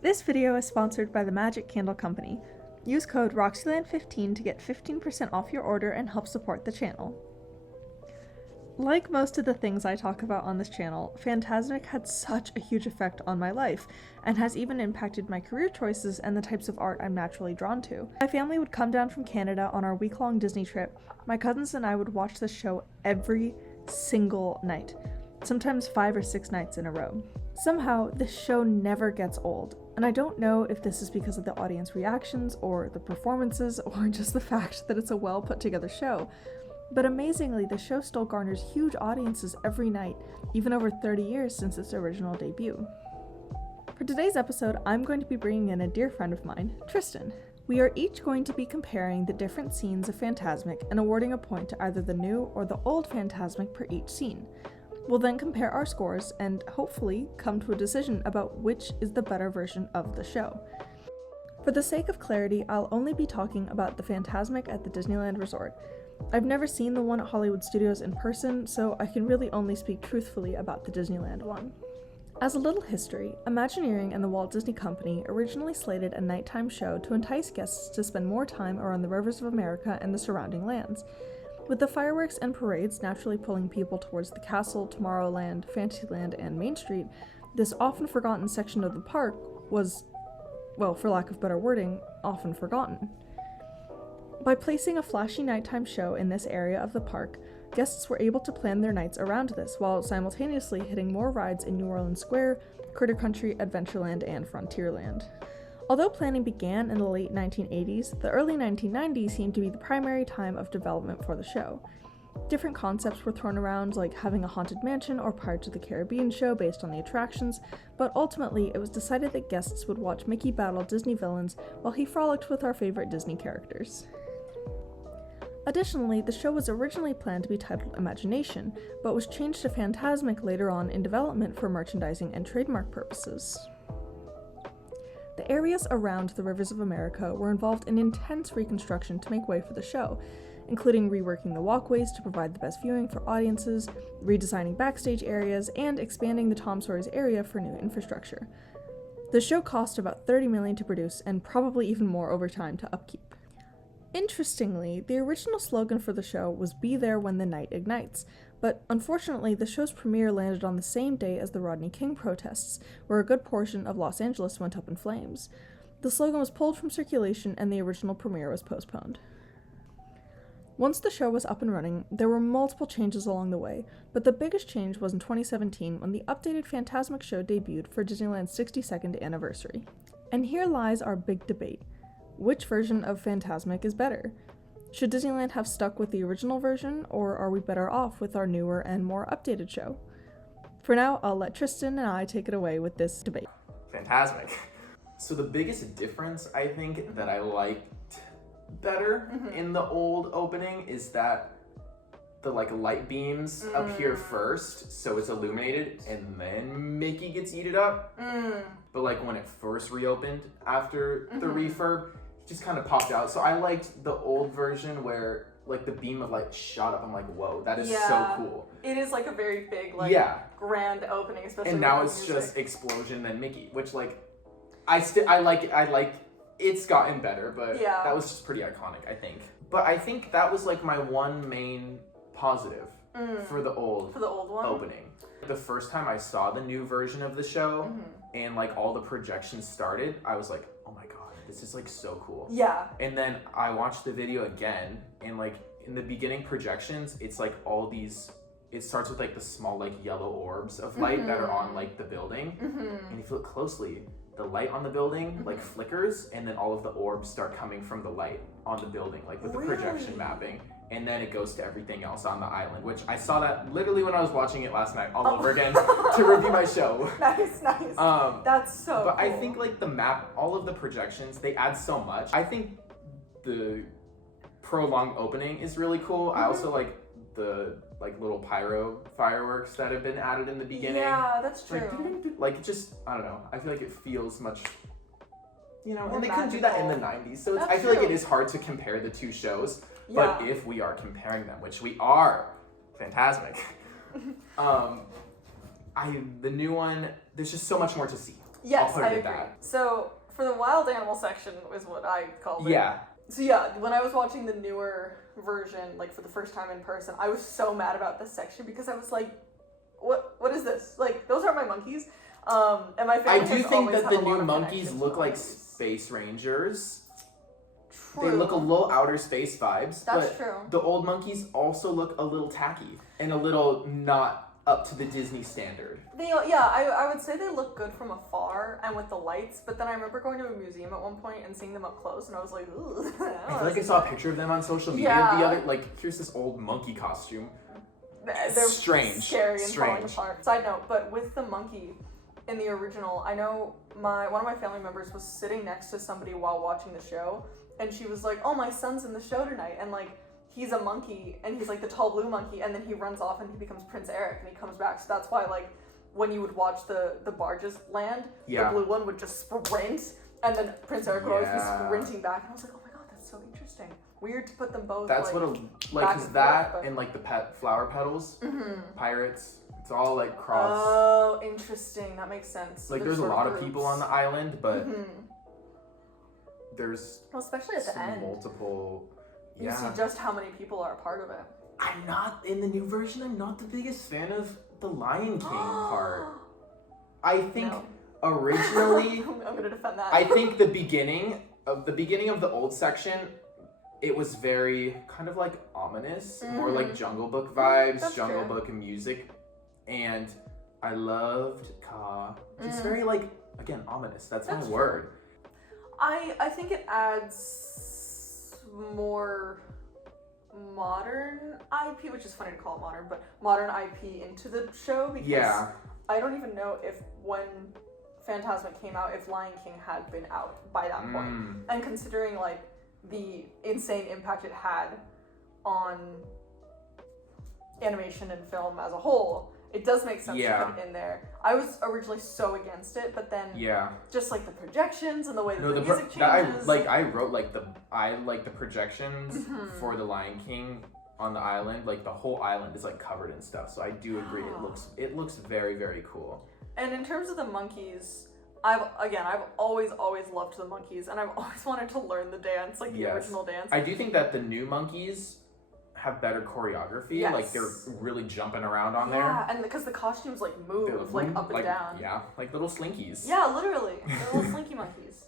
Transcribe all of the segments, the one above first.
This video is sponsored by the Magic Candle Company. Use code ROXYLAND15 to get 15% off your order and help support the channel. Like most of the things I talk about on this channel, Fantasmic had such a huge effect on my life, and has even impacted my career choices and the types of art I'm naturally drawn to. My family would come down from Canada on our week-long Disney trip. My cousins and I would watch this show every single night, sometimes 5 or 6 nights in a row. Somehow, this show never gets old, and I don't know if this is because of the audience reactions, or the performances, or just the fact that it's a well put together show. But amazingly, the show still garners huge audiences every night, even over 30 years since its original debut. For today's episode, I'm going to be bringing in a dear friend of mine, Tristan. We are each going to be comparing the different scenes of Fantasmic and awarding a point to either the new or the old Fantasmic per each scene. We'll then compare our scores and hopefully come to a decision about which is the better version of the show. For the sake of clarity, I'll only be talking about the Fantasmic at the Disneyland Resort. I've never seen the one at Hollywood Studios in person, so I can really only speak truthfully about the Disneyland one. As a little history, Imagineering and the Walt Disney Company originally slated a nighttime show to entice guests to spend more time around the rivers of America and the surrounding lands. With the fireworks and parades naturally pulling people towards the castle, Tomorrowland, Fantasyland, and Main Street, this often forgotten section of the park was, well, for lack of better wording, often forgotten. By placing a flashy nighttime show in this area of the park, guests were able to plan their nights around this while simultaneously hitting more rides in New Orleans Square, Critter Country, Adventureland, and Frontierland. Although planning began in the late 1980s, the early 1990s seemed to be the primary time of development for the show. Different concepts were thrown around, like having a haunted mansion or Pirates of the Caribbean show based on the attractions, but ultimately it was decided that guests would watch Mickey battle Disney villains while he frolicked with our favorite Disney characters. Additionally, the show was originally planned to be titled Imagination, but was changed to Fantasmic later on in development for merchandising and trademark purposes. The areas around the rivers of America were involved in intense reconstruction to make way for the show, including reworking the walkways to provide the best viewing for audiences, redesigning backstage areas, and expanding the Tom Sawyer's area for new infrastructure. The show cost about $30 million to produce, and probably even more over time to upkeep. Interestingly, the original slogan for the show was "Be There When the Night Ignites," but unfortunately the show's premiere landed on the same day as the Rodney King protests, where a good portion of Los Angeles went up in flames. The slogan was pulled from circulation and the original premiere was postponed. Once the show was up and running, there were multiple changes along the way, but the biggest change was in 2017 when the updated Fantasmic show debuted for Disneyland's 62nd anniversary. And here lies our big debate. Which version of Fantasmic is better? Should Disneyland have stuck with the original version, or are we better off with our newer and more updated show? For now, I'll let Tristan and I take it away with this debate. Fantasmic. So the biggest difference I think that I liked better in the old opening is that the light beams appear first, so it's illuminated, and then Mickey gets eaten up. But when it first reopened after the refurb, it just kind of popped out. So I liked the old version where the beam of light shot up. I'm like, whoa, that is so cool. It is a very big grand opening, especially. And now it's just explosion and Mickey, which I like. It's gotten better, but that was just pretty iconic, I think. But I think that was my one main positive for the old one opening. The first time I saw the new version of the show and all the projections started, I was like, oh my god, this is so cool. Yeah. And then I watched the video again, and in the beginning projections, it's all these. It starts with the small yellow orbs of light that are on the building, and if you look closely, the light on the building flickers, and then all of the orbs start coming from the light on the building, with the projection mapping. And then it goes to everything else on the island, which I saw that literally when I was watching it last night all over again to review my show. Nice. That's so But cool. I think the map, all of the projections, they add so much. I think the prolonged opening is really cool. I also like the little pyro fireworks that have been added in the beginning. Yeah, that's true. It just, I don't know. I feel it feels much, more and they couldn't do that in the 90s. So I feel it is hard to compare the two shows. Yeah. But if we are comparing them, which we are, Fantasmic, the new one, there's just so much more to see. Yes, I'll put I it at agree. that. So for the wild animal section is what I called it. Yeah. So yeah, when I was watching the newer version, like for the first time in person, I was so mad about this section because I was like, what is this? Like, those aren't my monkeys. And my family I do has think always that had the a lot new of monkeys connections look with like monkeys. space rangers. True. They look a little outer space vibes. That's but true. The old monkeys also look a little tacky and a little not up to the Disney standard. I would say they look good from afar and with the lights, but then I remember going to a museum at one point and seeing them up close, and I was like, ooh. I feel like I saw a picture of them on social media the other, like, here's this old monkey costume. They're strange. Scary and falling apart. Side note, but with the monkey in the original, I know one of my family members was sitting next to somebody while watching the show, and she was like, oh, my son's in the show tonight, and like, he's a monkey, and he's like the tall blue monkey, and then he runs off and he becomes Prince Eric, and he comes back. So that's why, like, when you would watch the barges land, the blue one would just sprint, and then Prince Eric would always be sprinting back, and I was like, oh my god, that's so interesting. Weird to put them both. That's like, is that and like the flower petals, pirates. It's all like cross. Oh, interesting. That makes sense. Like, there's a lot of people on the island, but there's especially at the end, multiple. You see just how many people are a part of it. I'm not in the new version. I'm not the biggest fan of the Lion King part. I think originally, I'm gonna defend that. I think the beginning of the old section, it was very kind of like ominous, more like Jungle Book vibes, That's Jungle true. Book music, and I loved Ka. Just very like, again, ominous. That's my word. I think it adds more modern IP, which is funny to call it modern, but modern IP into the show, because I don't even know if when Fantasmic came out, if Lion King had been out by that point. And considering like the insane impact it had on animation and film as a whole, it does make sense to put it in there. I was originally so against it, but then just like the projections and the way that the music changes. I wrote like the projections for the Lion King on the island. Like, the whole island is like covered in stuff. So I do agree. It looks very, very cool. And in terms of the monkeys, I've always loved the monkeys, and I've always wanted to learn the dance, like the original dance. I do think that the new monkeys have better choreography. Like, they're really jumping around on there. Yeah, and because the costumes like move like up and down. Yeah, like little slinkies. Yeah, literally. They're little slinky monkeys.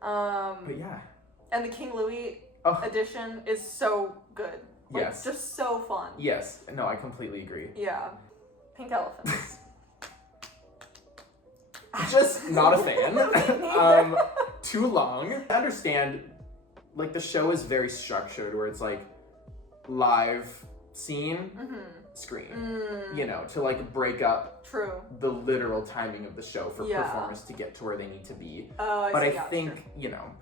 But yeah. And the King Louis edition is so good. Like, just so fun. Yes. No, I completely agree. Yeah. Pink elephants. Just not a fan. Too long. I understand, like, the show is very structured where it's like live scene, screen, you know, to like break up the literal timing of the show for performers to get to where they need to be. But I think, you know,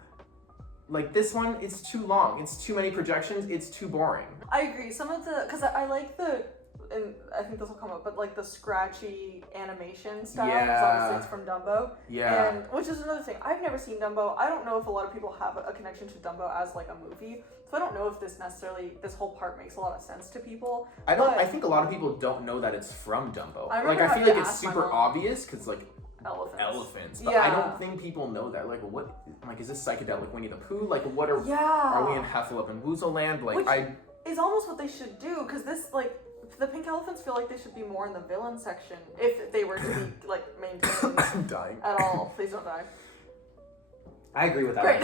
like this one, it's too long. It's too many projections. It's too boring. I agree. Some of the, because I like the, and I think this will come up, but like the scratchy animation style, because obviously it's from Dumbo. Yeah. And which is another thing. I've never seen Dumbo. I don't know if a lot of people have a connection to Dumbo as like a movie. So I don't know if this whole part makes a lot of sense to people. I think a lot of people don't know that it's from Dumbo. I feel like it's super obvious because like elephants. But I don't think people know that. Like, what? Like, is this psychedelic Winnie the Pooh? Like, what are we in Heffalump and Woozle land? Like, which is almost what they should do, because this, like, the pink elephants feel like they should be more in the villain section if they were to be like maintained. I'm dying at all. Please don't die. I agree with that. Great.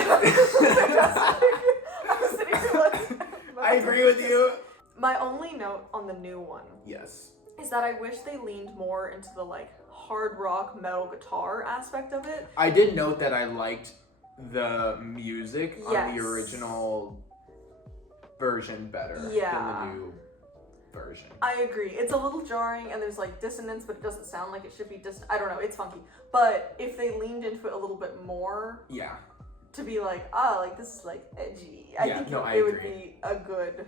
I'm sitting here like, I agree with you. My only note on the new one is that I wish they leaned more into the like hard rock metal guitar aspect of it. I did note that I liked the music on the original version better than the new version. I agree. It's a little jarring and there's like dissonance, but it doesn't sound like it should be I don't know, it's funky. But if they leaned into it a little bit more, to be like, like this is like edgy, I think it would be a good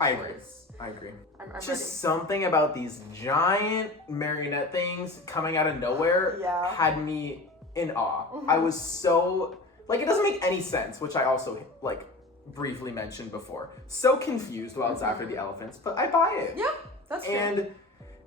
choice. I agree. I'm Just ready. something about these giant marionette things coming out of nowhere had me in awe. I was so, like, it doesn't make any sense, which I also, like, briefly mentioned before. So confused while it's after the elephants, but I buy it. Yeah, that's true. And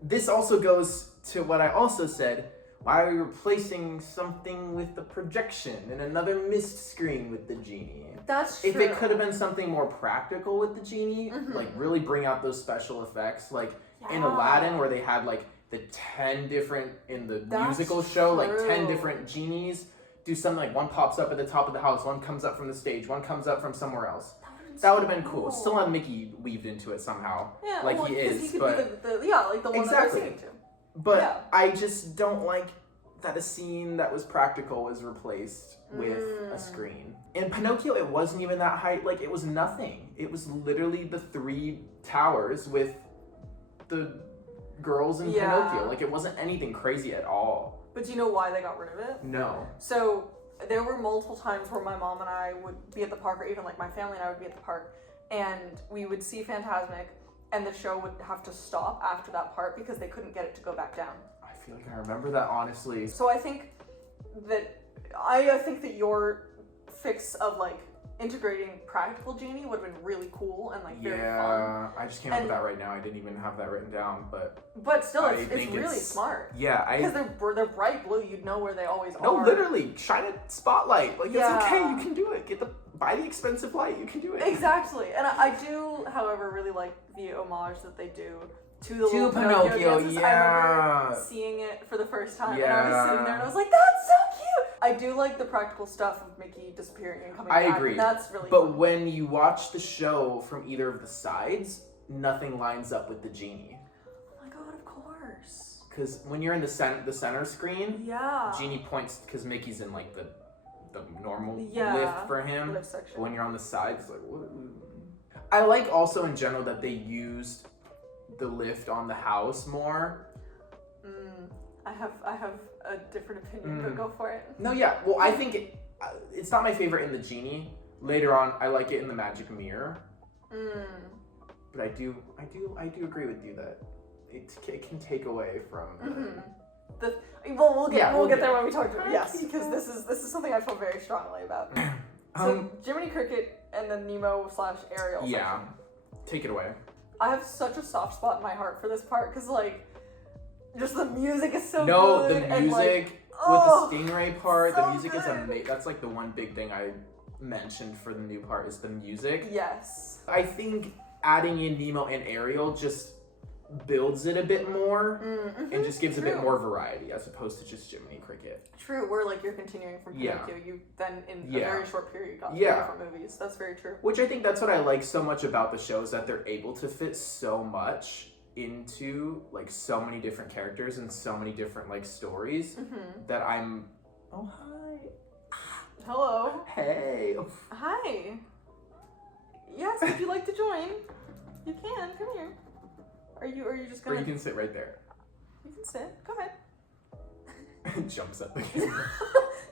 this also goes to what I also said. why are we replacing something with the projection and another mist screen with the genie? That's true. If it could have been something more practical with the genie, Mhm. like really bring out those special effects, like in Yeah. Aladdin where they had like the 10 different, in the That's musical show, like 10 true. different genies, do something like one pops up at the top of the house, one comes up from the stage, one comes up from somewhere else. That would have been cool. Still have Mickey weaved into it somehow, Yeah, like well, he 'cause is, he could but be like the one Exactly. that they're singing to. but Yeah. I just don't like that a scene that was practical was replaced with a screen. In Pinocchio, it wasn't even that high. Like, it was nothing. It was literally the 3 towers with the girls in Yeah. Pinocchio. Like, it wasn't anything crazy at all. But do you know why they got rid of it? No. So there were multiple times where my mom and I would be at the park, or even like my family and I would be at the park, and we would see Fantasmic, and the show would have to stop after that part because they couldn't get it to go back down. I feel like I remember that, honestly. So I think that your fix of like integrating practical Genie would have been really cool and like very fun. Yeah, I just came up with And- that right now. I didn't even have that written down, but But still, I it's think really smart yeah, because they're bright blue. You'd know where they always No, are. literally, shine a spotlight. Like, Yeah. it's okay, you can do it. Buy the expensive light, you can do it. Exactly, and I do, however, really like the homage that they do to the To little Pinocchio Pinocchio, dances. I yeah. remember seeing it for the first time, and I was Yeah. sitting there and I was like, "That's so cute." I do like the practical stuff of Mickey disappearing and coming I back. agree. That's really But fun. when you watch the show from either of the sides, nothing lines up with the genie. Oh my god, of course. Because when you're in the center screen, Yeah. Genie points, because Mickey's in like the normal Yeah. lift for him. Lift section. But when you're on the sides, it's like, what? I like also in general that they used the lift on the house more. I have a different opinion, but go for it. No, yeah. Well, I think it's not my favorite in the Genie. Later on, I like it in the Magic Mirror. But I do agree with you that it can take away from. We'll get get- there when we talk to it. Yes, because this is something I feel very strongly about. So Jiminy Cricket and then Nemo / Ariel. Yeah, section. take it away. I have such a soft spot in my heart for this part because like, just the music is so No, good. the and, music like, with the Stingray part, so the music is good. amazing. That's like the one big thing I mentioned for the new part is the music. Yes. I think adding in Nemo and Ariel just builds it a bit more and just gives a bit more variety as opposed to just Jiminy Cricket. True, where like you're continuing from Yeah. Pinocchio, you then in Yeah. a very short period got 3 Yeah. different movies. That's very true. Which I think that's what I like so much about the show is that they're able to fit so much into like so many different characters and so many different like stories that I'm. Oh hi. Hello. Hey. Hi. Yes, would you like to join? You can. Come here. Are you just Or gonna? you can sit right there. You can sit. Go ahead. Jumps at the camera.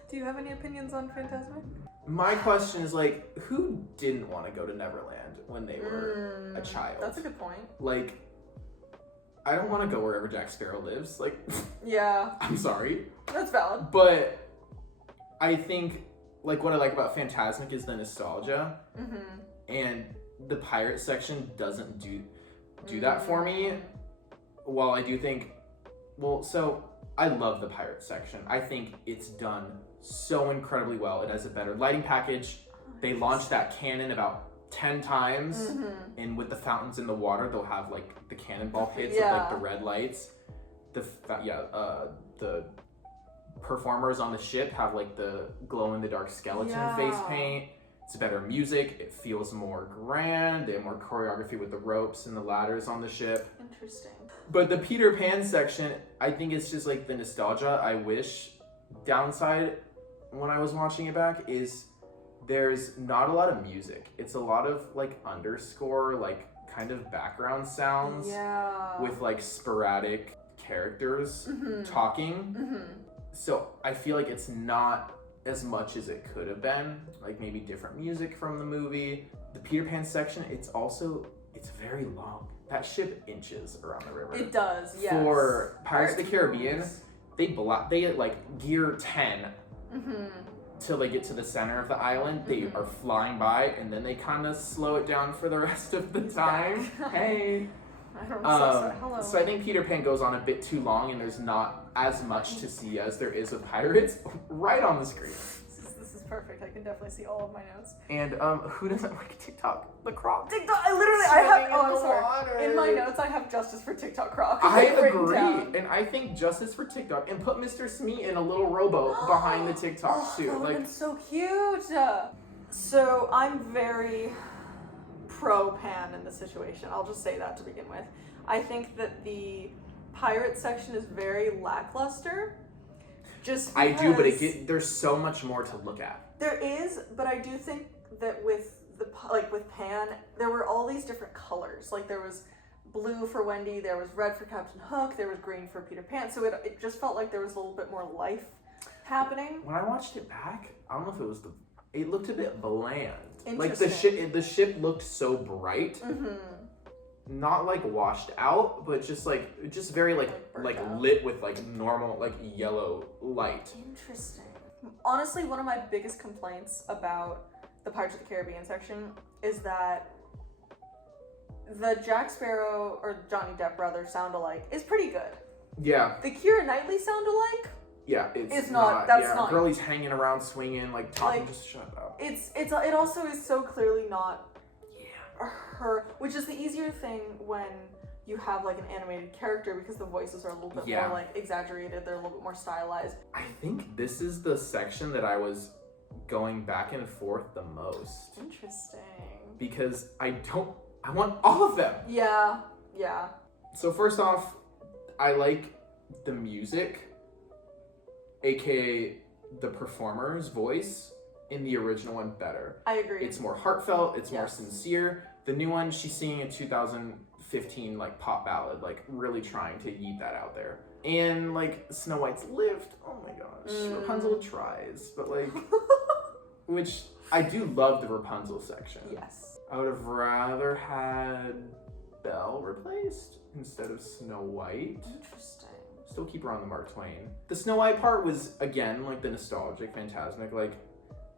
Do you have any opinions on Fantasmic? My question is like, who didn't want to go to Neverland when they were a child? That's a good point. Like, I don't want to go wherever Jack Sparrow lives. Like, Yeah, I'm sorry, that's valid. but I think like what I like about Fantasmic is the nostalgia, and the pirate section doesn't do that for me. While I do think, so I love the pirate section. I think it's done so incredibly well. It has a better lighting package. They launched that cannon about 10 times, and with the fountains in the water, they'll have like the cannonball hits with like the red lights. The performers on the ship have like the glow in the dark skeleton face paint. It's better music. It feels more grand. They have more choreography with the ropes and the ladders on the ship. Interesting. But the Peter Pan section, I think it's just like the nostalgia. I wish downside when I was watching it back is there's not a lot of music. It's a lot of like underscore, like kind of background sounds with like sporadic characters talking. So I feel like it's not as much as it could have been, like maybe different music from the movie. The Peter Pan section, it's very long. That ship inches around the river. It does, yes. For Pirates of the Caribbean, they like gear 10 till they get to the center of the island. They are flying by, and then they kind of slow it down for the rest of the time. Hey. I don't know. Hello. So I think Peter Pan goes on a bit too long, and there's not as much to see as there is with Pirates right on the screen. This is perfect. I can definitely see all of my notes. And who doesn't like TikTok? The Croc. TikTok. I have. Oh, I'm the sorry. water. In my notes, I have justice for TikTok Croc. I written agree, down. and I think justice for TikTok, and put Mr. Smee in a little rowboat behind the TikTok suit. That would Like, have been so cute. So I'm very pro Pan in this situation. I'll just say that to begin with. I think that the pirate section is very lackluster. Just I do, but because there's so much more to look at. there is, but I do think that with with Pan, there were all these different colors. Like there was blue for Wendy, there was red for Captain Hook, there was green for Peter Pan. So it just felt like there was a little bit more life happening. When I watched it back, I don't know if it was it looked a bit bland. Like Interesting. the ship looked so bright. Mm-hmm. Not like washed out, but just very burnt out. lit with like normal like yellow light. Interesting. Honestly, one of my biggest complaints about the Pirates of the Caribbean section is that the Jack Sparrow or Johnny Depp brother sound alike is pretty good. Yeah. The Keira Knightley sound alike, Yeah, it's It's not- that's yeah, not- Girlie's hanging around swinging, like talking, Like, just shut up. it also is so clearly not Yeah. her, which is the easier thing when you have like an animated character because the voices are a little bit Yeah. more like exaggerated, they're a little bit more stylized. I think this is the section that I was going back and forth the most Interesting. because I want all of them. Yeah. So first off, I like the music, aka the performer's voice in the original one better. I agree. It's more heartfelt, it's more Yes. sincere. The new one, she's singing a 2015 like pop ballad, like really trying to yeet that out there. And like Snow White's lift, oh my gosh. Rapunzel tries, but like, which I do love the Rapunzel section. Yes. I would have rather had Belle replaced instead of Snow White. Interesting. Still keep her on the Mark Twain. The Snow White part was, again, like the nostalgic, Fantasmic, like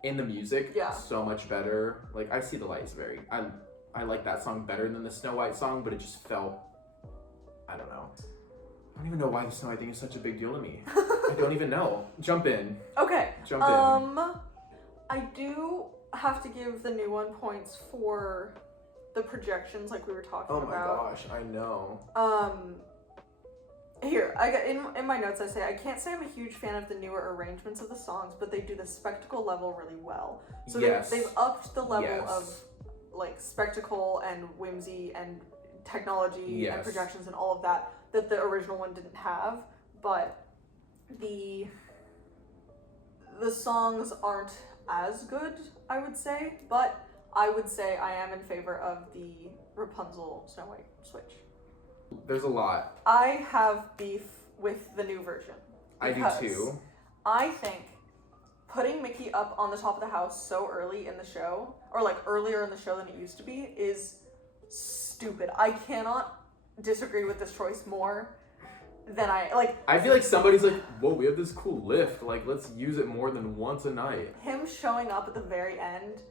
in the music, Yeah. so much better. Like I See the Light is I like that song better than the Snow White song, but it just felt, I don't know. I don't even know why the Snow White thing is such a big deal to me. I don't even know. Jump in. Okay. Jump in. I do have to give the new one points for the projections like we were talking Oh my about. gosh, I know. Here, I got in my notes I say I can't say I'm a huge fan of the newer arrangements of the songs, but they do the spectacle level really well. So Yes. they've upped the level Yes. of like spectacle and whimsy and technology Yes. and projections and all of that the original one didn't have, but the songs aren't as good, I would say, but I would say I am in favor of the Rapunzel Snow White switch. There's a lot. I have beef with the new version. I do because too. I think putting Mickey up on the top of the house so early in the show, or like earlier in the show than it used to be, is stupid. I cannot disagree with this choice more than I feel like somebody's like, whoa, we have this cool lift. Like, let's use it more than once a night. him showing up at the very end,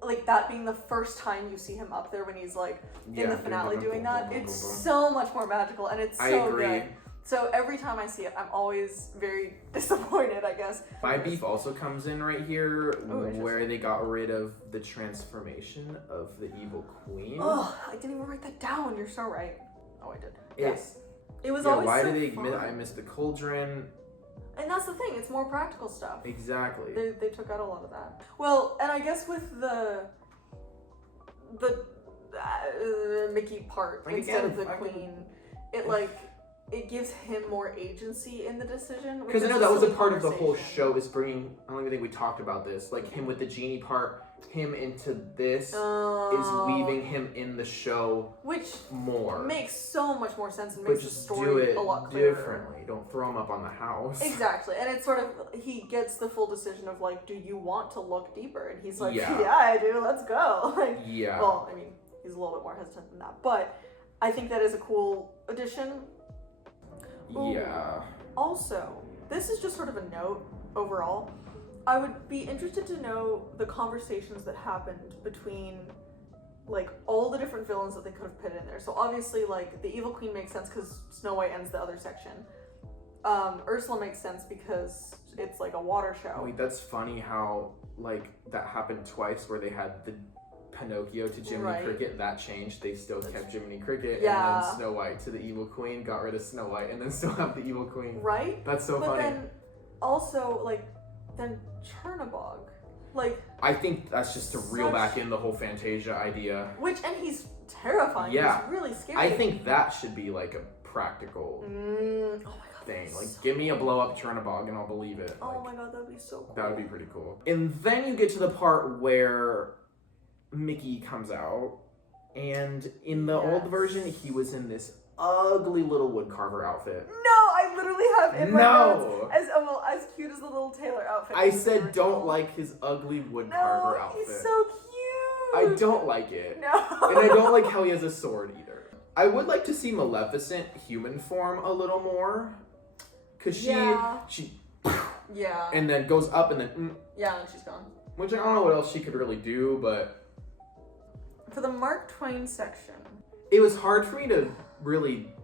like that being the first time you see him up there when he's like in the finale doing that, it's so much more magical and it's so I agree. good. So every time I see it, I'm always very disappointed, I guess. My beef also comes in right here, Oh, interesting. where they got rid of the transformation of the evil queen. Oh, I didn't even write that down. You're so right. Oh, I did. It- Yes. It was Yeah, always why so did they fun. admit I missed the cauldron? And that's the thing. It's more practical stuff. Exactly. They took out a lot of that. Well, and I guess with the Mickey part Like, instead again, of the I can- queen, it gives him more agency in the decision. Because I which know is that was a silly part of the whole conversation. show is bringing. I don't even think we talked about this. Like him with the genie part, him into this is weaving him in the show which more. makes so much more sense and But makes the just do story it a lot clearer. differently. Don't throw him up on the house. Exactly, and it's sort of he gets the full decision of like, do you want to look deeper? And he's like, Yeah. yeah, I do. Let's go. Like, Yeah. well, I mean, he's a little bit more hesitant than that, but I think that is a cool addition. Ooh. Yeah. Also, this is just sort of a note overall. I would be interested to know the conversations that happened between like all the different villains that they could have put in there. So obviously, like, the Evil Queen makes sense because Snow White ends the other section. Ursula makes sense because it's like a water show. Wait, that's funny how like that happened twice where they had the Pinocchio to Jiminy Cricket, that changed. They still kept Jiminy Cricket, and then Snow White to the Evil Queen, got rid of Snow White, and then still have the Evil Queen. Right? That's so funny. But then also, like, then Chernabog. Like, I think that's just to reel back in the whole Fantasia idea. And he's terrifying. Yeah. He's really scary. I think that should be like a practical thing. Like, give me a blow up Chernabog and I'll believe it. Oh my god, that'd be so cool. That would be pretty cool. And then you get to the part where Mickey comes out, and in the old version, he was in this ugly little woodcarver outfit. No, I literally have in my notes as cute as the little tailor outfit. I said don't like his ugly woodcarver outfit. He's so cute. I don't like it. No. And I don't like how he has a sword either. I would like to see Maleficent human form a little more. Cause she and then goes up and then and she's gone. Which I don't know what else she could really do, but for the Mark Twain section, it was hard for me to really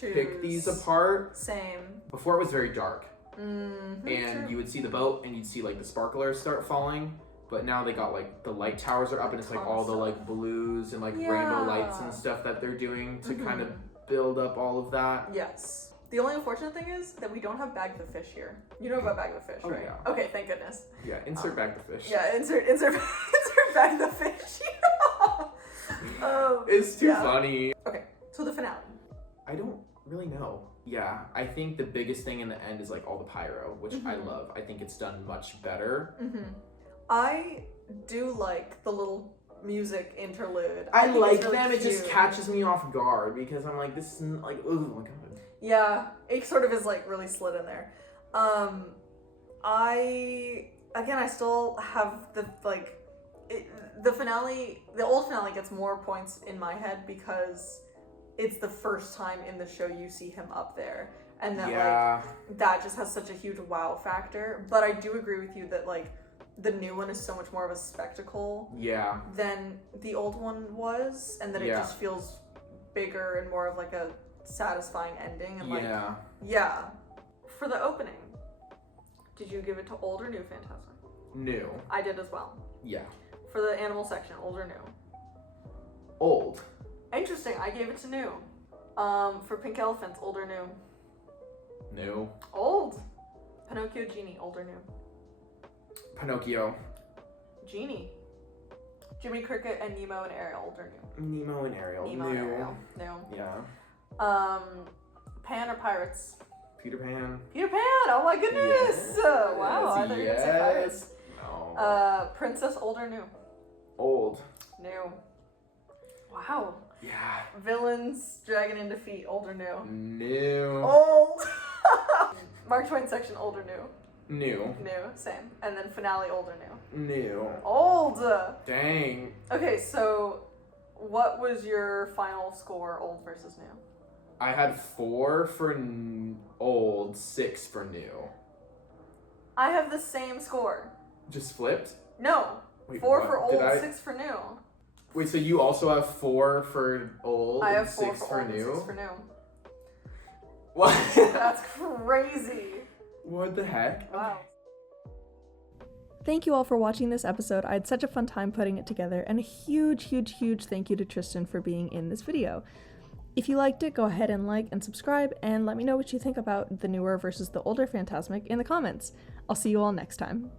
pick these apart. Same. Before it was very dark. Mm-hmm, and you would see the boat and you'd see like the sparklers start falling. But now they got like the light towers are up and it's like all the like blues and like rainbow lights and stuff that they're doing to kind of build up all of that. Yes. The only unfortunate thing is that we don't have Bag the Fish here. You know about Bag the Fish, right? Yeah. Okay, thank goodness. Yeah, insert Bag the Fish. Yeah, insert Bag the Fish. It's too funny. Okay, so the finale. I don't really know. Yeah, I think the biggest thing in the end is like all the pyro, which I love. I think it's done much better. I do like the little music interlude. I like really them. cute. It just catches me off guard because I'm like, this isn't like, oh my god. Yeah, it sort of is like really slid in there. I still have the finale. The old finale gets more points in my head because it's the first time in the show you see him up there, and that like that just has such a huge wow factor. But I do agree with you that like the new one is so much more of a spectacle than the old one was, and that it just feels bigger and more of like a satisfying ending. And for the opening, did you give it to old or new Fantasmic? New. I did as well. Yeah. For the animal section, old or new? Old. Interesting, I gave it to new. For pink elephants, old or new? New. Old. Pinocchio, Genie, old or new? Pinocchio. Genie. Jiminy Cricket and Nemo and Ariel, old or new? Nemo and Ariel. Nemo and Ariel, new. Yeah. Pan or Pirates? Peter Pan. Peter Pan! Oh my goodness! Yes. Wow, I thought you were gonna say Pirates. No. Princess, old or new? Old. New. Wow. Yeah. Villains, Dragon in Defeat, old or new? New. Old! Mark Twain section, old or new? New. New, same. And then finale, old or new? New. Old! Dang. Okay, so what was your final score, old versus new? I had 4 for old, 6 for new. I have the same score. Just flipped? No. Wait, 4 what? for old, 6 for new. Wait, so you also have 4 for old I have and 4 6 for for old new? and 6 for new. What? That's crazy. What the heck? Wow. Thank you all for watching this episode. I had such a fun time putting it together, and a huge, huge, huge thank you to Tristan for being in this video. If you liked it, go ahead and like and subscribe, and let me know what you think about the newer versus the older Fantasmic in the comments. I'll see you all next time.